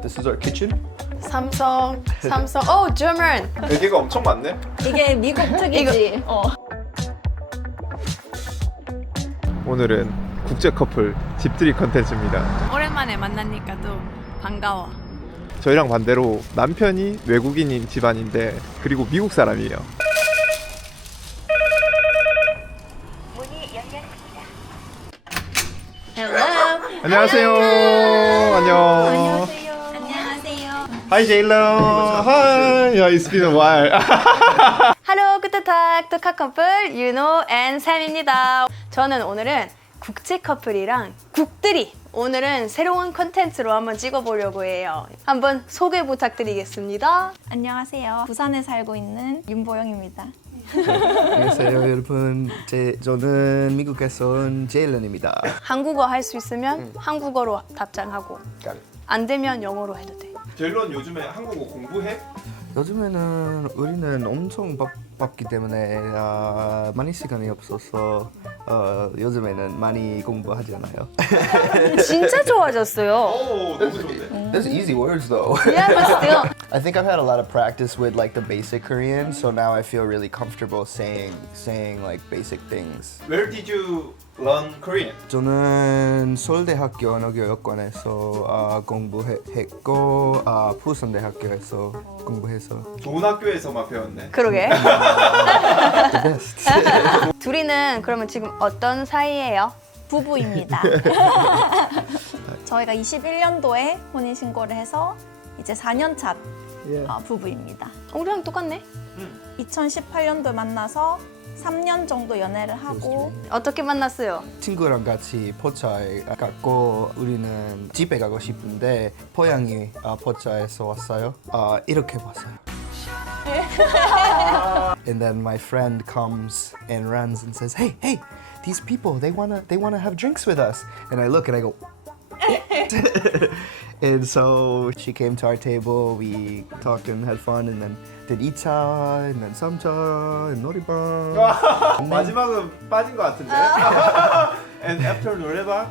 but this is our kitchen. 삼성. Oh, German. 베개가 엄청 많네. 이게 미국 특이지. 오늘은 국제 커플 집들이 컨텐츠입니다. 오랜만에 만나니까 또 반가워. 저희랑 반대로 남편이 외국인인 집안인데 그리고 미국 사람이에요. Hello. 안녕하세요. 안녕. 안녕하세요. Hi J-Lo. Hi. Yeah, it's been a while. Hello, guten Tag. 독학 커플 윤호 앤 샘입니다. 저는 오늘은 국제 커플이랑 국들이 오늘은 새로운 컨텐츠로 한번 찍어보려고 해요. 한번 소개 부탁드리겠습니다. 안녕하세요. 부산에 살고 있는 윤보영입니다. 안녕하세요 여러분. 저는 미국에서 온 제일런입니다. 한국어 할 수 있으면 한국어로 답장하고 안 되면 영어로 해도 돼. 젤론 요즘에 한국어 공부해? 요즘에는 우리는 엄청 바쁘기 때문에 많이 시간이 없어서 요즘에는 많이 공부하지 않아요. 진짜 좋아졌어요. 오, 너무 좋네. That's easy words though. Yeah, but still. I think I've had a lot of practice with like the basic Korean, so now I feel really comfortable saying like basic things. Where did you learn Korean? 저는 서울대학교 언어교육원에서 공부했고 부산대학교에서 공부해서 좋은 학교에서만 배웠네. 그러게. the best. 둘이는 그러면 지금 어떤 사이예요? 부부입니다. 저희가 21년도에 혼인신고를 해서 이제 4년 차 부부입니다. 우리랑 똑같네. 2018년도에 만나서 3년 정도 연애를 하고 어떻게 만났어요? 친구랑 같이 포차에 갔고 우리는 집에 가고 싶은데 포양이 포차에서 왔어요. 이렇게 봤어요. And then my friend comes and runs and says, "Hey, these people, they wanna have drinks with us." And I look and I go, and so she came to our table. We talked and had fun, and then did 2차, and then 3차, and 놀이방. 마지막은 빠진 것 같은데. And after 노래방?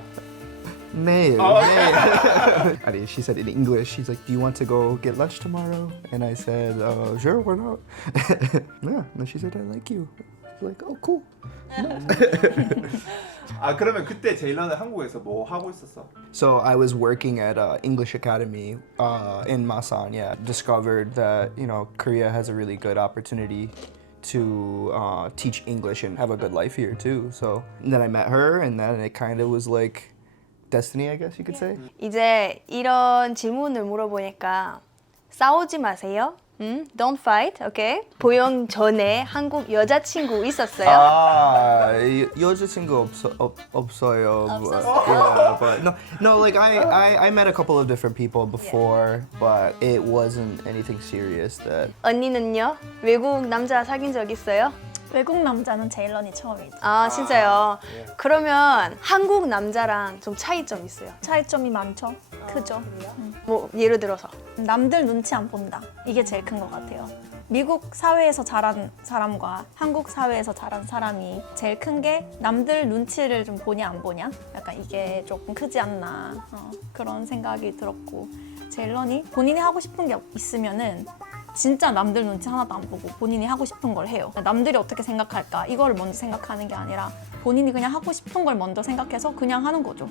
네. 아니, she said in English, she's like, "Do you want to go get lunch tomorrow?" And I said, "Sure, why not?" Yeah. And then she said, "I like you." I was like, "Oh, cool." 아 그러면 그때 제일런은 한국에서 뭐 하고 있었어? So I was working at English Academy in Masan. Yeah, discovered that Korea has a really good opportunity to teach English and have a good life here too. So and then I met her, and then it kind of was like destiny, I guess you could say. 이제 이런 질문을 물어보니까 싸우지 마세요. Don't fight, okay? 보영 전에 한국 여자친구 있었어요? 여자친구 없어요. Yeah, but no, like I met a couple of different people before, but it wasn't anything serious that. 언니는요? 외국 남자 사귄 적 있어요? 외국 남자는 제일런이 처음이죠. 아 진짜요? 그러면 한국 남자랑 좀 차이점 있어요? 차이점이 많죠. 크죠. 뭐 예를 들어서 남들 눈치 안 본다. 이게 제일 큰 것 같아요. 미국 사회에서 자란 사람과 한국 사회에서 자란 사람이 제일 큰 게 남들 눈치를 좀 보냐 안 보냐? 약간 이게 조금 크지 않나 그런 생각이 들었고 제일런이 본인이 하고 싶은 게 있으면은 진짜 남들 눈치 하나도 안 보고 본인이 하고 싶은 걸 해요. 남들이 어떻게 생각할까? 이거를 먼저 생각하는 게 아니라 본인이 그냥 하고 싶은 걸 먼저 생각해서 그냥 하는 거죠.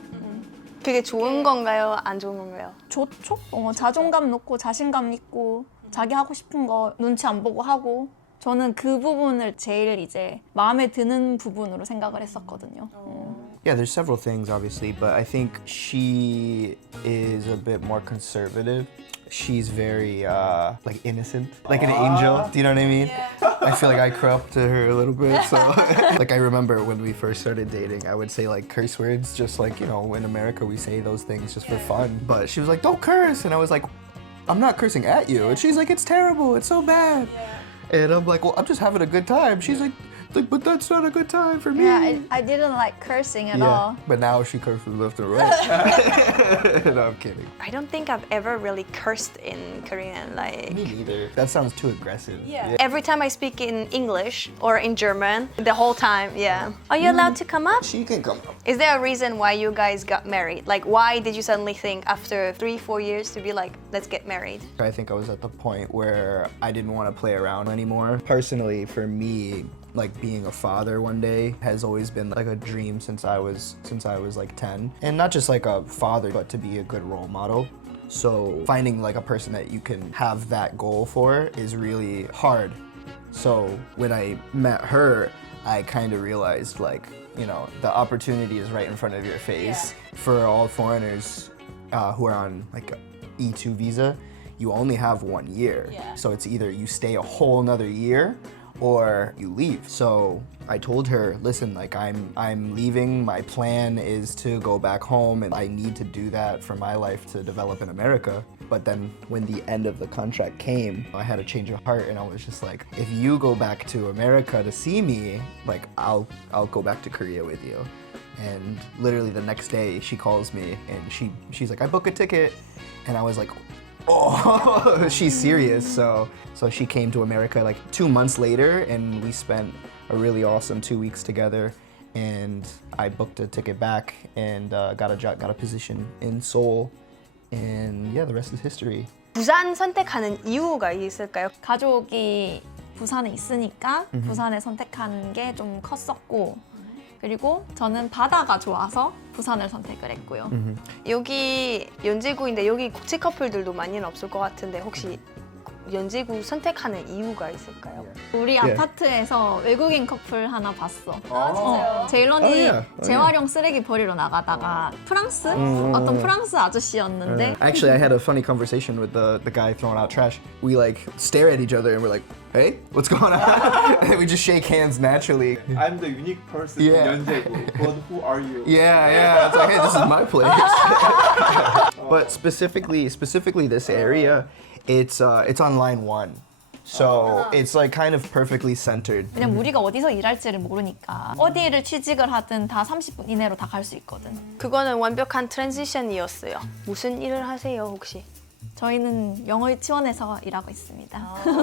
그게 좋은 건가요? 안 좋은 건가요? 좋죠? 자존감 높고 자신감 있고 자기 하고 싶은 거 눈치 안 보고 하고 저는 그 부분을 제일 이제 마음에 드는 부분으로 생각을 했었거든요. Yeah, there's several things obviously, but I think she is a bit more conservative. She's very like innocent, like an angel. Do you know what I mean? I feel like I grew up to her a little bit. So, like I remember when we first started dating, I would say like curse words, just like in America we say those things just for fun. But she was like, "Don't curse," and I was like, "I'm not cursing at you." And she's like, "It's terrible. It's so bad." And I'm like, "Well, I'm just having a good time." She's like, Like, but that's not a good time for me. Yeah, I didn't like cursing at all. But now she curses left and right. No, I'm kidding. I don't think I've ever really cursed in Korean. Like Me neither. That sounds too aggressive. every time I speak in English or in German, the whole time, yeah. Are you allowed to come up? She can come. Is there a reason why you guys got married? Like, why did you suddenly think after 3-4 years to be like, let's get married? I think I was at the point where I didn't want to play around anymore. Personally, for me, like being a father one day has always been like a dream since I was like 10. And not just like a father, but to be a good role model. So finding like a person that you can have that goal for is really hard. So when I met her, I kind of realized like, you know, the opportunity is right in front of your face. For all foreigners who are on like a E2 visa, you only have 1 year. So it's either you stay a whole another year or you leave. So I told her, listen, like I'm leaving. My plan is to go back home and I need to do that for my life to develop in America. But then when the end of the contract came, I had a change of heart and I was just like, if you go back to America to see me, like I'll go back to Korea with you. And literally the next day she calls me and she's like, I booked a ticket. And I was like, oh, she's serious. So she came to America like 2 months later and we spent a really awesome 2 weeks together. And I booked a ticket back and got a position in Seoul. And yeah, the rest is history. 부산 선택하는 이유가 있을까요? 가족이 부산에 있으니까 부산을 선택한 게 좀 컸었고 그리고 저는 바다가 좋아서 부산을 선택을 했고요. 여기 연지구인데 여기 국제 커플들도 많이는 없을 것 같은데 혹시 연지구 선택하는 이유가 있을까요? 우리 아파트에서 외국인 커플 하나 봤어. 진짜요? 제일런이 Oh, yeah. 재활용 쓰레기 버리러 나가다가 프랑스? 어떤 프랑스 아저씨였는데 Actually, I had a funny conversation with the guy throwing out trash. We like stare at each other and we're like, hey, what's going on? And we just shake hands naturally. I'm the unique person Yeah. in 연제구. But who are you? Yeah. It's like, hey, this is my place. But specifically this area, it's on line 1. So it's like kind of perfectly centered. 왜냐면 우리가 어디서 일할지를 모르니까 어디를 취직을 하든 다 30분 이내로 다 갈 수 있거든. 그거는 완벽한 트랜지션이었어요. 무슨 일을 하세요 혹시? 저희는 영어 유치원에서 일하고 있습니다.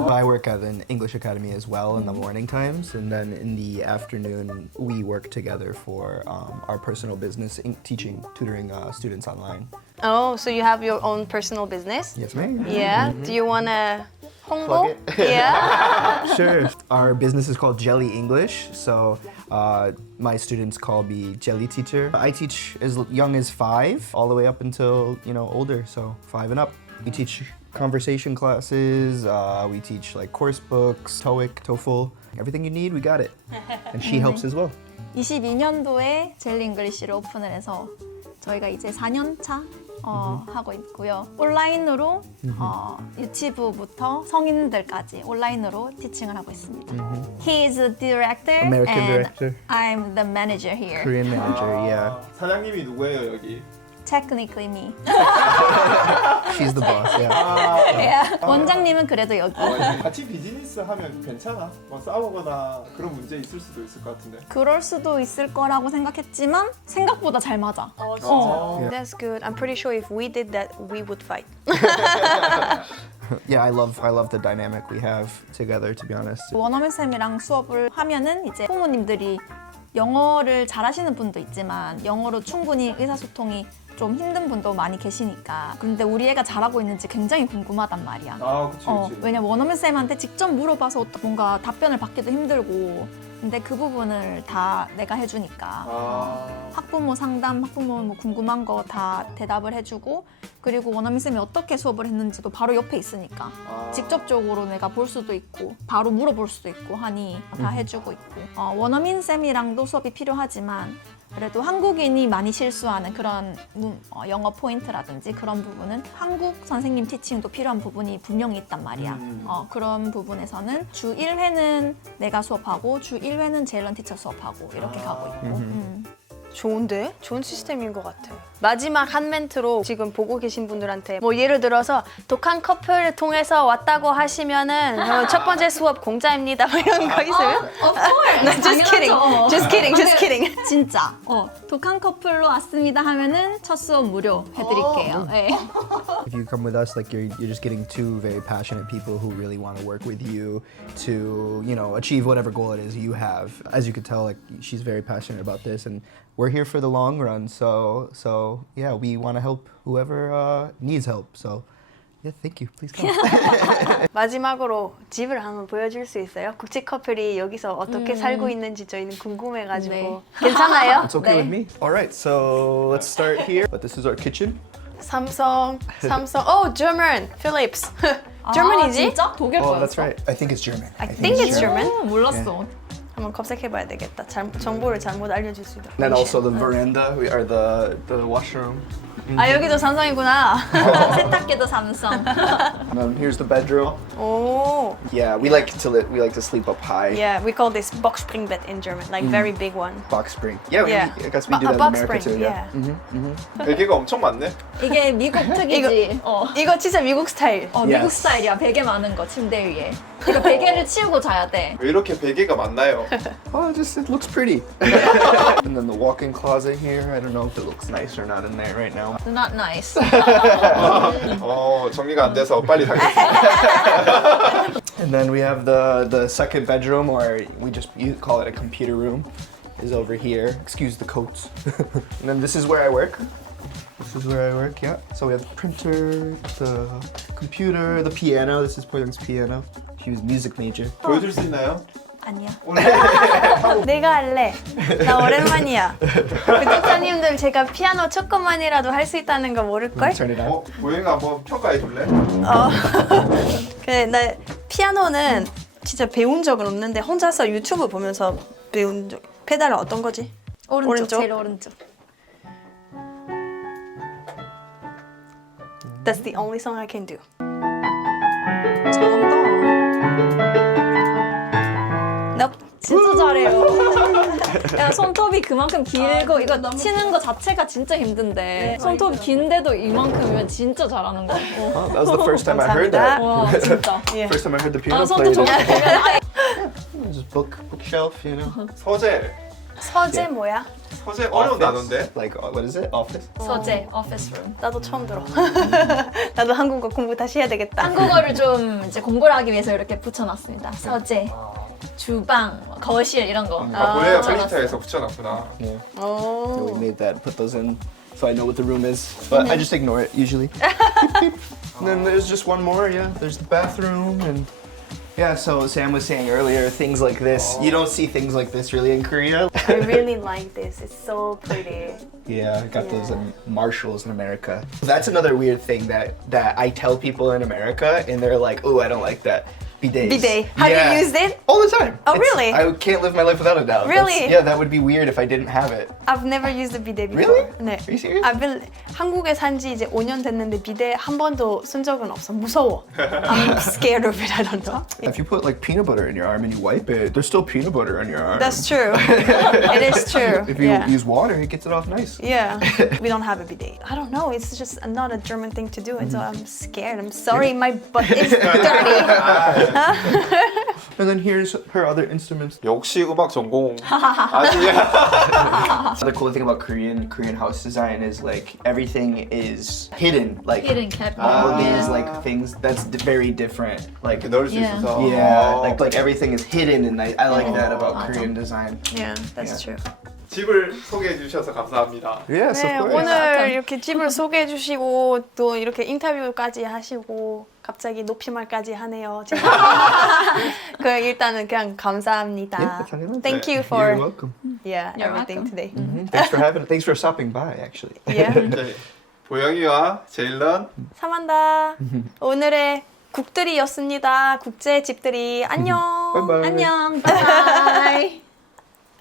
I work at an English academy as well in the morning times, and then in the afternoon we work together for our personal business, teaching, tutoring students online. Oh, so you have your own personal business? Yes, ma'am. Yeah. Do you wanna 홍보? Plug it. Yeah. Sure. Our business is called Jelly English, so my students call me Jelly Teacher. I teach as young as 5, all the way up until older, so 5 and up. We teach conversation classes. We teach like course books, TOEIC, TOEFL, everything you need, we got it. And she helps as well. 22년도에 젤리 잉글리시를 오픈을 해서 저희가 이제 4년 차 하고 있고요. 온라인으로 유치부부터 성인들까지 온라인으로 티칭을 하고 있습니다. He is the director American and director. I'm the manager here. Korean manager, yeah. 사장님이 누구예요 여기? Technically me. She's the boss, yeah. Yeah. 원장님은 그래도 여기. 같이 비즈니스 하면 괜찮아. 뭐 싸우거나 그런 문제 있을 수도 있을 것 같은데. 그럴 수도 있을 거라고 생각했지만 생각보다 잘 맞아. That's good. I'm pretty sure if we did that, we would fight. Yeah, I love the dynamic we have together, to be honest. 원어민 쌤이랑 수업을 하면은 이제 부모님들이 영어를 잘하시는 분도 있지만 영어로 충분히 의사소통이 좀 힘든 분도 많이 계시니까 근데 우리 애가 잘하고 있는지 굉장히 궁금하단 말이야. 아, 그치. 왜냐면 원어민 쌤한테 직접 물어봐서 뭔가 답변을 받기도 힘들고 근데 그 부분을 다 내가 해주니까 학부모 상담, 학부모 뭐 궁금한 거 다 대답을 해주고 그리고 원어민 쌤이 어떻게 수업을 했는지도 바로 옆에 있으니까 직접적으로 내가 볼 수도 있고 바로 물어볼 수도 있고 하니 다 해주고 있고 원어민 쌤이랑도 수업이 필요하지만 그래도 한국인이 많이 실수하는 그런 영어 포인트라든지 그런 부분은 한국 선생님 티칭도 필요한 부분이 분명히 있단 말이야. 그런 부분에서는 주 1회는 내가 수업하고 주 1회는 제일런 티처 수업하고 이렇게 가고 있고. 좋은데? 좋은 시스템인 것 같아. 마지막 한 멘트로 지금 보고 계신 분들한테 뭐 예를 들어서 독한 커플을 통해서 왔다고 하시면은 첫 번째 수업 공짜입니다. 뭐 이런 거 있어요? Of course. Just kidding. Just kidding. Just kidding. 진짜. 독한 커플로 왔습니다 하면은 첫 수업 무료 해드릴게요. 네. If you come with us, like you're just getting two very passionate people who really want to work with you to, you know, achieve whatever goal it is you have. As you could tell, like she's very passionate about this, and we're here for the long run. So yeah, we want to help whoever needs help. So yeah, thank you. Please come. 마지막으로 집을 한번 보여줄 수 있어요? 국제 커플이 여기서 어떻게 살고 있는지 저희는 궁금해가지고. 네. 괜찮아요? It's okay 네. with me. All right, so let's start here. But this is our kitchen. 삼성. Oh, German. Philips. German이지? 진짜? 독일 Oh, 거였어? that's right. I think it's German. I think it's German. 몰랐어. 한번 검색해봐야 되겠다. 정보를 잘못 알려줄 수도. And then also the veranda, or the washroom. 아 여기도 삼성이구나. 세탁기도 삼성. And then here's the bedroom. 오. Yeah, we like to sleep up high. Yeah, we call this Boxspringbett in German, like very big one. Box spring. Yeah, Yeah. I guess we do A that in box America spring. too. Yeah. Yeah. 베개가 엄청 많네. 이게 미국 특이지. 이거 진짜 미국 스타일. 미국 Yes. 스타일이야. 베개 많은 거 침대 위에. 그러니까 베개를 치우고 자야 돼. 왜 이렇게 베개가 많나요? Oh, it looks pretty. And then the walk-in closet here. I don't know if it looks nice or not in there right now. Not nice. 정리가 안 돼서 빨리 닫겠습니다. And then we have the second bedroom, or you call it a computer room, is over here. Excuse the coats. And then this is where I work. This is where I work. Yeah. So we have the printer, the computer, the piano. This is Poyoung's piano. She was music major. 보여줄 수 있나요? 아니야. 내가 할래. 나 오랜만이야. 구독자님들 제가 피아노 조금만이라도 할 수 있다는 거 모를걸? Turn it on. 보영아 한번 평가해 줄래? 그래, 나 피아노는 진짜 배운 적은 없는데 혼자서 유튜브 보면서 배운 적. 페달은 어떤 거지? 오른쪽? 제일 오른쪽. That's the only song I can do. 잘한다. Nope. 진짜 잘해요. 야, 손톱이 그만큼 길고 이거 치는 거 자체가 진짜 힘든데 손톱이 긴데도 이만큼이면 진짜 잘하는 거 같고. Oh, that was the first time I heard that. 와 진짜. Yeah. First time I heard the piano 아, 손톱 played. 저렇게 되면 Just bookshelf, you know. 서재. 서재 뭐야? 서재 어려운 단어인데. Like what is it? Office. 서재, office room. 나도 처음 들어. 나도 한국어 공부 다시 해야 되겠다. 한국어를 좀 이제 공부를 하기 위해서 이렇게 붙여놨습니다. 서재, 주방, 거실 이런 거. 고래가 플리터에서 붙여놨구나. Yeah. 오. So we made that. Put those in, so I know what the room is. But I just ignore it usually. And then there's just one more. Yeah, there's the bathroom and. Yeah, so Sam was saying earlier, things like this. You don't see things like this really in Korea. I really like this. It's so pretty. Yeah, I got those in Marshalls in America. That's another weird thing that I tell people in America, and they're like, "Oh, I don't like that." Bidets. Bidet. Have you used it? All the time. Oh, really? I can't live my life without a doubt. Really? Yeah, that would be weird if I didn't have it. I've never used a bidet before. Really? 네. Are you serious? 한국에 산 지 이제 5년 됐는데 비데 한 번도 쓴 적은 없어. 무서워. I'm scared of it. I don't know. If you put like peanut butter in your arm and you wipe it, there's still peanut butter on your arm. That's true. It is true. If you Yeah. use water, it gets it off nice. Yeah, we don't have a bidet. I don't know. It's just not a German thing to do, and so I'm scared. I'm sorry, my butt is dirty. And then here's her other instruments. 역시 음악 전공. 아니야. Another cool thing about Korean house design is like everything is hidden. Like Hidden cabinet. all these like things that's very different. Like 넣을 수 Yeah. 있어서. yeah, like everything is hidden, and I like that about 맞아. Korean design. Yeah, that's true. 집을 소개해 주셔서 감사합니다. Yes, 네, 오늘 이렇게 집을 소개해 주시고 또 이렇게 인터뷰까지 하시고 갑자기 높임말까지 하네요. 그 일단은 그냥 감사합니다. Thank you for You're welcome. everything welcome. today. Thanks for having. Thanks for stopping by. Actually. Yeah. 네. 보영이와 제일런 사만다. 오늘의 국들이였습니다. 국제 집들이 안녕. Bye bye. 안녕. 바이바이.